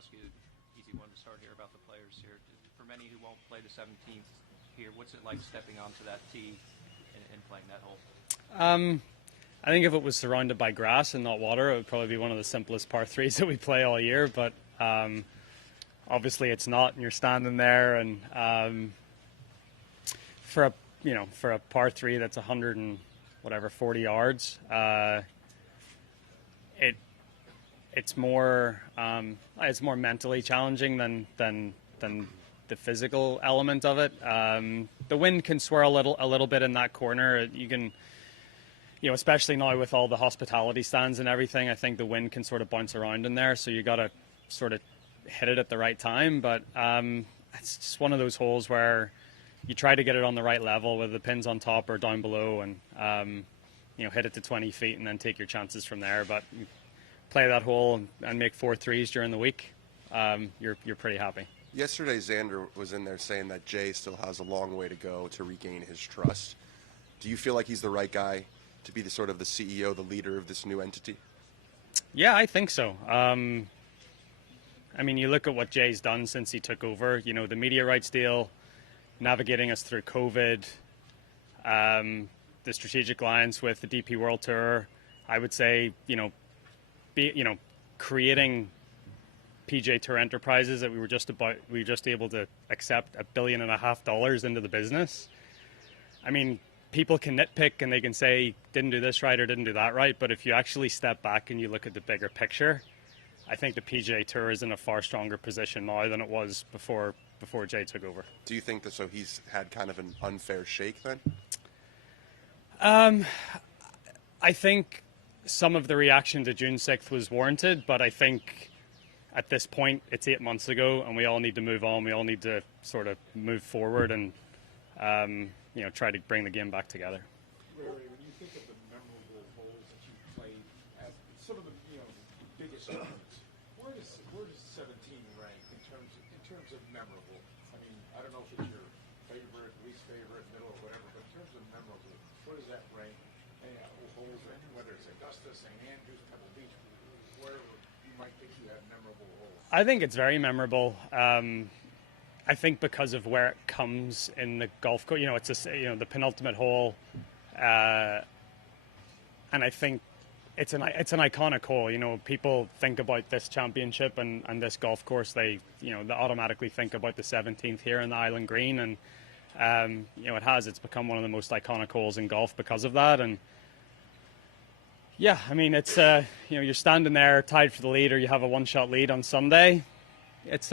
ask you an easy one to start here about the players here. For many who won't play the 17th here, what's it like stepping onto that tee and playing that hole? I think if it was surrounded by grass and not water, it would probably be one of the simplest par threes that we play all year. But obviously, it's not, and you're standing there, and for a par three that's 140 yards, it's more mentally challenging than the physical element of it. The wind can swirl a little bit in that corner. You can, especially now with all the hospitality stands and everything, I think the wind can sort of bounce around in there. So you got to sort of hit it at the right time. But it's just one of those holes where you try to get it on the right level, whether the pin's on top or down below, and hit it to 20 feet and then take your chances from there. But you play that hole and make 4 threes during the week, you're pretty happy. Yesterday, Xander was in there saying that Jay still has a long way to go to regain his trust. Do you feel like he's the right guy to be the CEO, the leader of this new entity? Yeah, I think so. You look at what Jay's done since he took over. The media rights deal, navigating us through COVID, the strategic alliance with the DP World Tour. I would say, creating PGA Tour Enterprises that we were just able to accept $1.5 billion into the business. People can nitpick and they can say didn't do this right or didn't do that right, but if you actually step back and you look at the bigger picture, I think the PGA Tour is in a far stronger position now than it was before Jay took over. Do you think that so he's had kind of an unfair shake then? I think some of the reaction to June 6th was warranted, but I think at this point, it's 8 months ago, and we all need to move on. We all need to sort of move forward and, try to bring the game back together. Rory, when you think of the memorable holes that you played at some of the biggest tournaments, where does 17 rank in terms of memorable? I don't know if it's your favorite, least favorite, middle, or whatever, but in terms of memorable, where does that rank? Holes, whether it's Augusta, St. Andrews, Pebble Beach, where you might think you have memorable holes? I think it's very memorable. I think because of where it comes in the golf course, it's the penultimate hole, and I think it's an iconic hole. People think about this championship and this golf course, they automatically think about the 17th here in the Island Green, and it's become one of the most iconic holes in golf because of that. And yeah, it's you're standing there tied for the lead, or you have a one-shot lead on Sunday. It's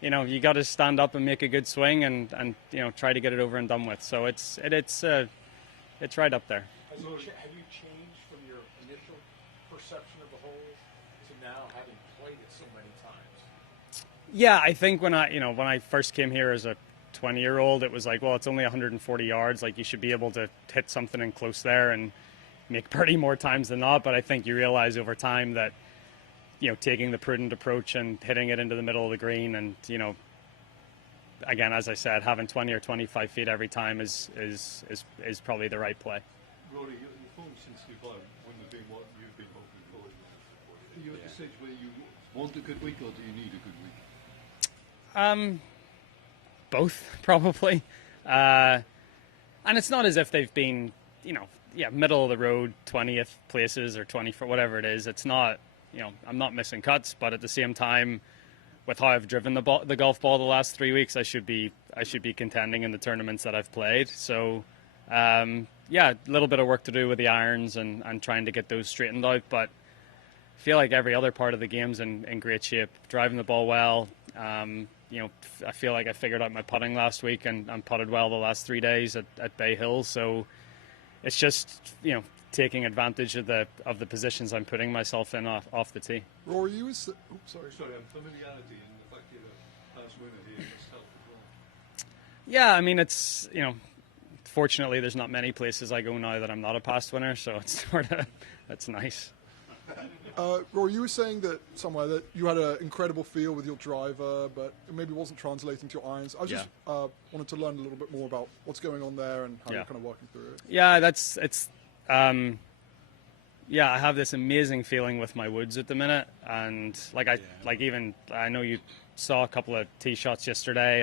you got to stand up and make a good swing and try to get it over and done with. So it's right up there. Have you changed from your initial perception of the hole to now having played it so many times? Yeah, I think when I first came here as a 20-year-old, it was like, well, it's only 140 yards. Like, you should be able to hit something in close there and make birdie more times than not. But I think you realize over time that taking the prudent approach and hitting it into the middle of the green, and again, as I said, having 20 or 25 feet every time is probably the right play. Rory, your form since Dubai wouldn't have been what you've been hoping for. Are you at the stage where you want a good week, or do you need a good week? Both, probably. And it's not as if they've been, middle of the road, 20th places or 20 for whatever it is. It's not. I'm not missing cuts, but at the same time, with how I've driven the golf ball the last 3 weeks, I should be contending in the tournaments that I've played. So, a little bit of work to do with the irons and trying to get those straightened out. But I feel like every other part of the game's in great shape. Driving the ball well. I feel like I figured out my putting last week and putted well the last 3 days at Bay Hill. So it's just taking advantage of the positions I'm putting myself in off the tee. Rory, Sorry, familiarity and the fact you're a past winner here must help as well. Yeah, it's fortunately there's not many places I go now that I'm not a past winner, so it's that's nice. Rory, you were saying that somewhere that you had an incredible feel with your driver, but it maybe wasn't translating to your irons. I just wanted to learn a little bit more about what's going on there and how you're kind of working through it. Yeah, yeah, I have this amazing feeling with my woods at the minute, and like I know you saw a couple of tee shots yesterday,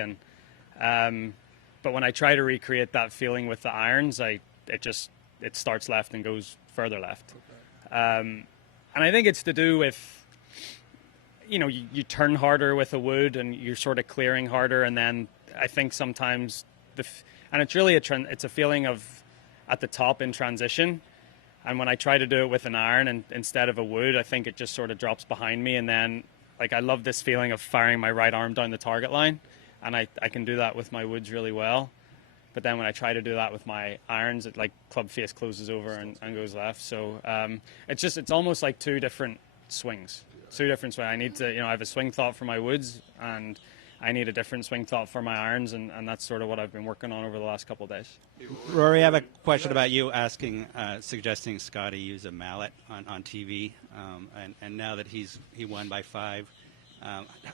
and but when I try to recreate that feeling with the irons, it starts left and goes further left, and I think it's to do with, you know, you turn harder with a wood and you're sort of clearing harder, and then I think sometimes and it's really it's a feeling of at the top in transition. And when I try to do it with an iron and instead of a wood, I think it just sort of drops behind me. And then, like, I love this feeling of firing my right arm down the target line. And I can do that with my woods really well. But then when I try to do that with my irons, it, like, club face closes over and goes left. So it's almost like two different swings. Two different swings. I need to, you know, I have a swing thought for my woods, and I need a different swing thought for my irons, and that's sort of what I've been working on over the last couple of days. Rory, I have a question about you suggesting Scotty use a mallet on TV, and now that he won by 5,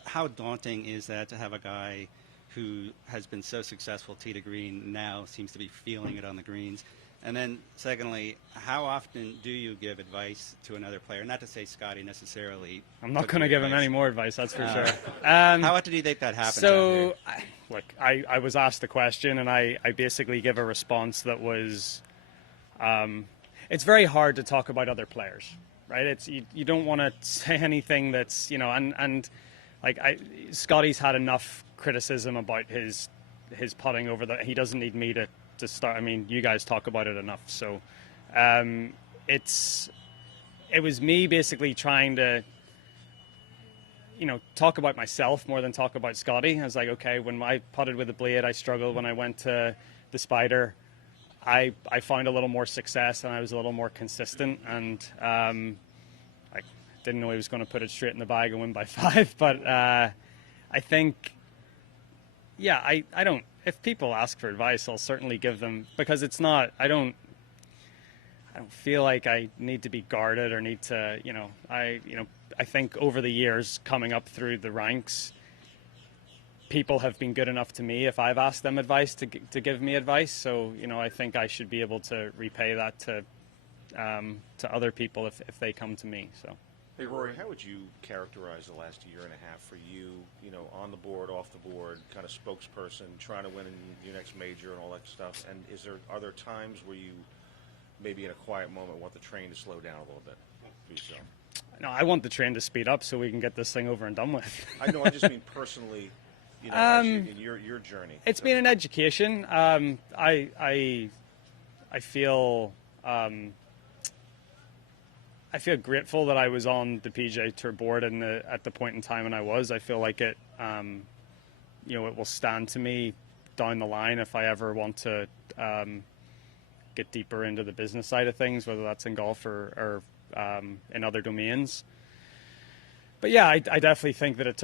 how daunting is that to have a guy who has been so successful tee to green now seems to be feeling it on the greens? And then, secondly, how often do you give advice to another player? Not to say Scotty necessarily. I'm not going to give him any more advice, that's for sure. How often do you think that happens? So, look, I was asked the question, and I basically give a response that was, it's very hard to talk about other players, right? You don't want to say anything that's, you know, and like Scotty's had enough criticism about his putting over that he doesn't need me to start. I mean, you guys talk about it enough. So it was me basically trying to, you know, talk about myself more than talk about Scotty. I was like, okay, when I putted with the blade, I struggled. When I went to the Spider, I found a little more success, and I was a little more consistent. And I didn't know he was going to put it straight in the bag and win by 5. But I think, yeah, I don't. If people ask for advice, I'll certainly give them, because it's not. I don't feel like I need to be guarded or need to. You know, I think over the years coming up through the ranks, people have been good enough to me if I've asked them advice to give me advice. So, you know, I think I should be able to repay that to other people if they come to me. So. Hey, Rory, how would you characterize the last year and a half for you, you know, on the board, off the board, kind of spokesperson, trying to win in your next major and all that stuff? And are there times where you, maybe in a quiet moment, want the train to slow down a little bit for yourself? No, I want the train to speed up so we can get this thing over and done with. I know, I just mean personally, you know, in your journey. It's been an education. I feel... I feel grateful that I was on the PGA Tour board at the point in time when I was. I feel like it, you know, it will stand to me down the line if I ever want to get deeper into the business side of things, whether that's in golf or in other domains. But yeah, I definitely think that it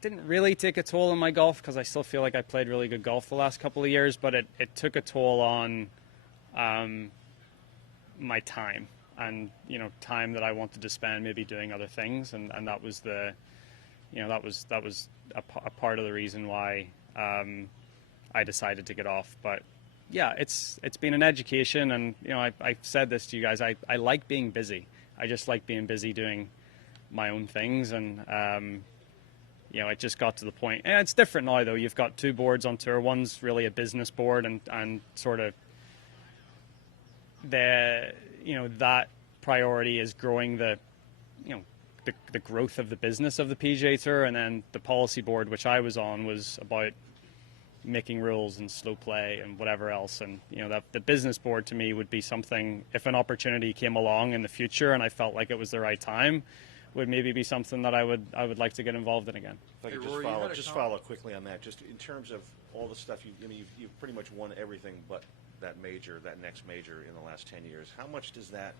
didn't really take a toll on my golf, because I still feel like I played really good golf the last couple of years, but it took a toll on my time, and, you know, time that I wanted to spend maybe doing other things, and that was that was a part of the reason why I decided to get off. But yeah, it's been an education, and, you know, I've said this to you guys, I like being busy. I just like being busy doing my own things, and you know, it just got to the point, and it's different now though. You've got 2 boards on tour. One's really a business board, and sort of that priority is growing the growth of the business of the PGA Tour, and then the policy board, which I was on, was about making rules and slow play and whatever else. And, you know, that the business board to me would be something, if an opportunity came along in the future and I felt like it was the right time, would maybe be something that I would like to get involved in again. If I could just follow quickly on that, just in terms of all the stuff you've pretty much won everything but that next major in the last 10 years. How much does that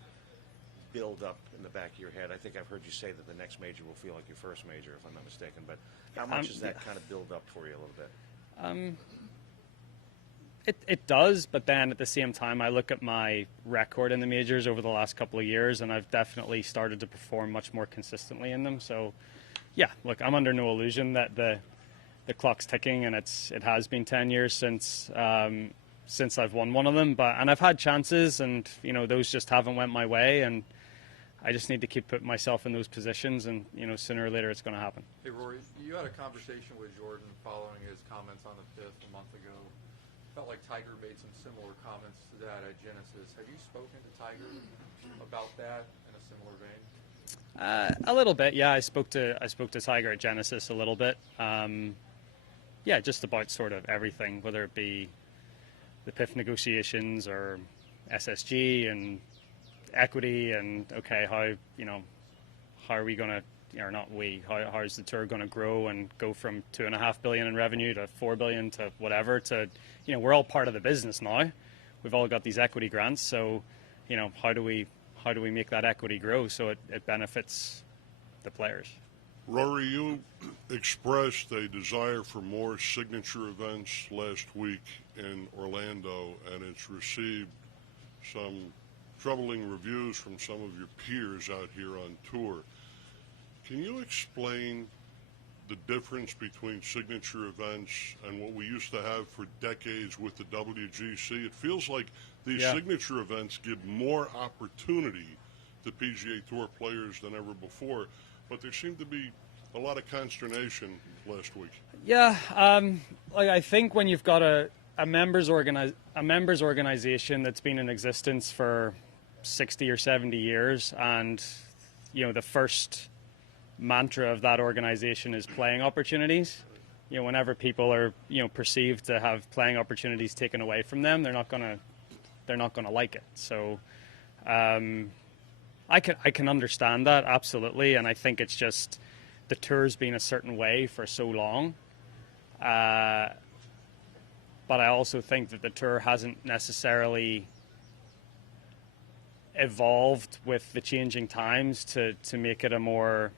build up in the back of your head? I think I've heard you say that the next major will feel like your first major, if I'm not mistaken. But how much does that kind of build up for you a little bit? It does, but then at the same time, I look at my record in the majors over the last couple of years, and I've definitely started to perform much more consistently in them. So, yeah, look, I'm under no illusion that the clock's ticking, and it has been 10 years since since I've won one of them. And I've had chances, and those just haven't went my way, and I just need to keep putting myself in those positions, and sooner or later it's going to happen. Hey Rory, you had a conversation with Jordan following his comments on the 5th a month ago. Felt like Tiger made some similar comments to that at Genesis. Have you spoken to Tiger about that in a similar vein? A little bit, yeah. I spoke to Tiger at Genesis a little bit. Yeah, just about sort of everything, whether it be the PIF negotiations or SSG and equity, and how are we going to, or not we, how's the tour going to grow and go from $2.5 billion in revenue to $4 billion to whatever, to we're all part of the business now. We've all got these equity grants, so how do we make that equity grow so it benefits the players? Rory, you expressed a desire for more signature events last week in Orlando, and it's received some troubling reviews from some of your peers out here on tour. Can you explain the difference between signature events and what we used to have for decades with the WGC? It feels like these signature events give more opportunity to PGA Tour players than ever before, but there seemed to be a lot of consternation last week. Yeah, I think when you've got a members organization that's been in existence for 60 or 70 years, and the first mantra of that organization is playing opportunities. Whenever people are perceived to have playing opportunities taken away from them, they're not gonna like it. So I can understand that, absolutely, and I think it's just the tour's been a certain way for so long. But I also think that the tour hasn't necessarily evolved with the changing times to make it a more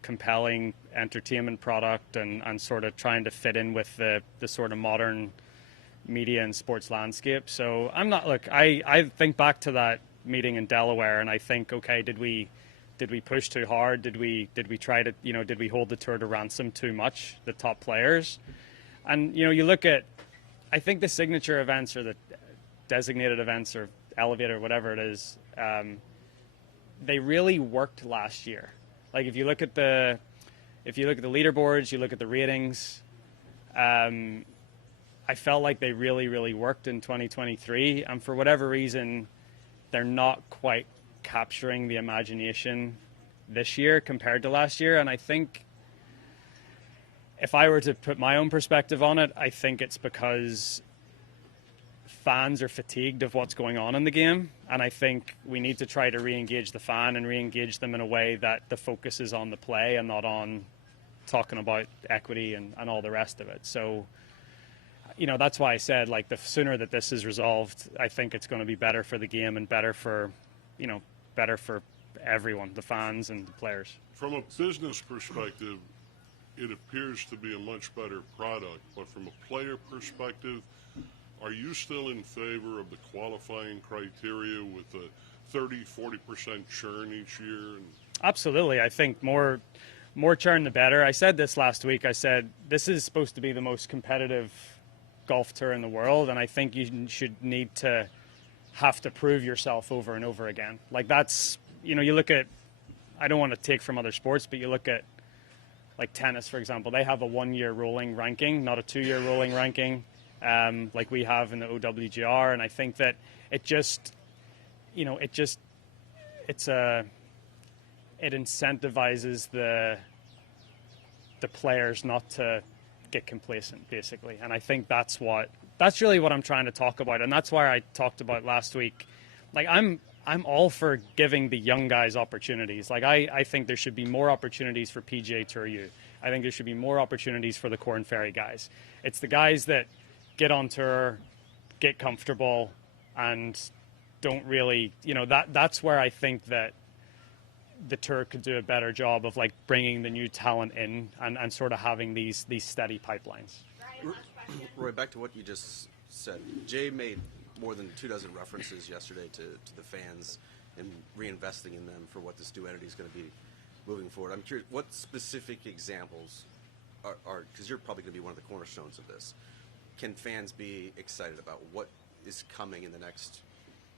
compelling entertainment product, and sort of trying to fit in with the sort of modern media and sports landscape. So I think back to that meeting in Delaware, and I think, okay, did we push too hard? Did we try to, did we hold the tour to ransom too much, the top players? And, you look at, I think the signature events or the designated events or elevator, whatever it is, they really worked last year. Like if you look at the leaderboards, you look at the ratings, I felt like they really, really worked in 2023. And for whatever reason, they're not quite capturing the imagination this year compared to last year. And I think if I were to put my own perspective on it, I think it's because fans are fatigued of what's going on in the game. And I think we need to try to re-engage the fan and re-engage them in a way that the focus is on the play and not on talking about equity and all the rest of it. So, that's why I said, like, the sooner that this is resolved, I think it's going to be better for the game and better for everyone, the fans and the players. From a business perspective, it appears to be a much better product, but from a player perspective, are you still in favor of the qualifying criteria with the 30-40% churn each year? Absolutely. I think more churn the better. I said this last week. I said this is supposed to be the most competitive golf tour in the world, and I think you should need to have to prove yourself over and over again. Like that's, you look at, I don't want to take from other sports, but you look at like tennis, for example, they have a 1-year rolling ranking, not a 2-year rolling ranking, like we have in the OWGR. And I think that it incentivizes the players not to get complacent, basically. And I think that's really what I'm trying to talk about. And that's why I talked about last week. Like I'm all for giving the young guys opportunities. Like I think there should be more opportunities for PGA Tour U. I think there should be more opportunities for the Corn Ferry guys. It's the guys that get on tour, get comfortable, and don't really, that's where I think that the tour could do a better job of like bringing the new talent in and sort of having these steady pipelines. Roy, back to what you just said. Jay made more than 24 references yesterday to the fans and reinvesting in them for what this new entity is going to be moving forward. I'm curious, what specific examples are because you're probably going to be one of the cornerstones of this. can fans be excited about? What is coming in the next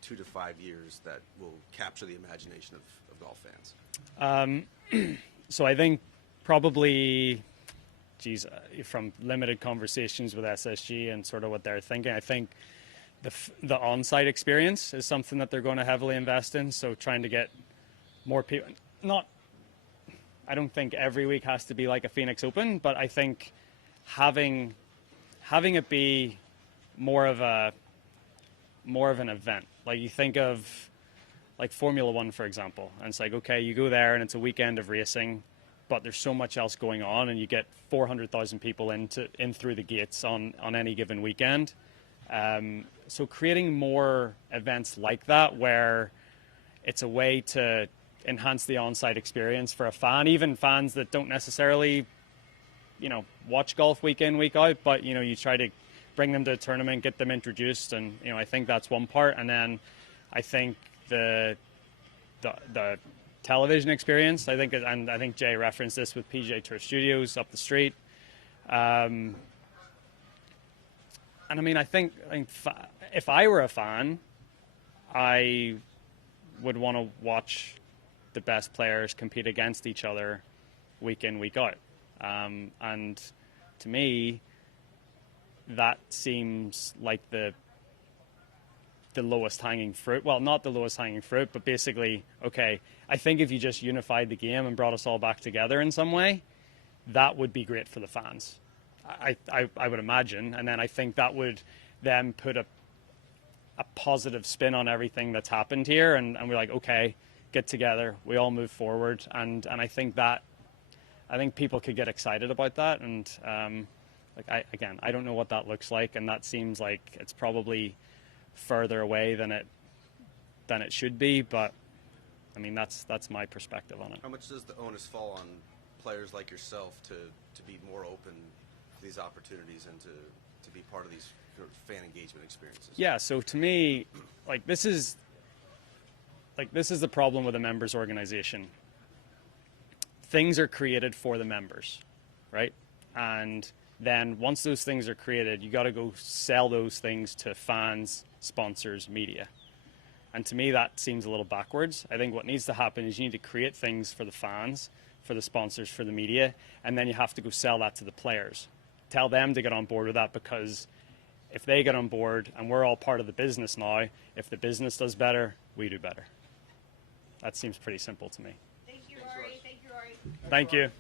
2 to 5 years that will capture the imagination of golf fans? So I think probably, from limited conversations with SSG and sort of what they're thinking, I think the on-site experience is something that they're going to heavily invest in. So trying to get more people, I don't think every week has to be like a Phoenix Open, but I think having it be more of an event. Like you think of like Formula One, for example, and it's like, okay, you go there and it's a weekend of racing, but there's so much else going on, and you get 400,000 people in through the gates on any given weekend. So creating more events like that, where it's a way to enhance the on-site experience for a fan, even fans that don't necessarily, watch golf week in, week out, but you try to bring them to a tournament, get them introduced, and I think that's one part. And then I think the television experience, I think Jay referenced this with PGA Tour Studios up the street. And I think if I were a fan, I would want to watch the best players compete against each other week in, week out. And to me, that seems like the lowest hanging fruit. Well, not the lowest hanging fruit, but basically, okay, I think if you just unified the game and brought us all back together in some way, that would be great for the fans. I would imagine. And then I think that would then put a positive spin on everything that's happened here. And we're like, okay, get together. We all move forward. And I think people could get excited about that. And I don't know what that looks like. And that seems like it's probably further away than it should be. But that's my perspective on it. How much does the onus fall on players like yourself to be more open to these opportunities and to be part of these fan engagement experiences? Yeah, so to me, this is the problem with a members organization. Things are created for the members, right? And then once those things are created, you got to go sell those things to fans, sponsors, media. And to me, that seems a little backwards. I think what needs to happen is you need to create things for the fans, for the sponsors, for the media, and then you have to go sell that to the players. Tell them to get on board with that, because if they get on board and we're all part of the business now, if the business does better, we do better. That seems pretty simple to me. Thank you, Rory. Thank you, Rory. Thank you.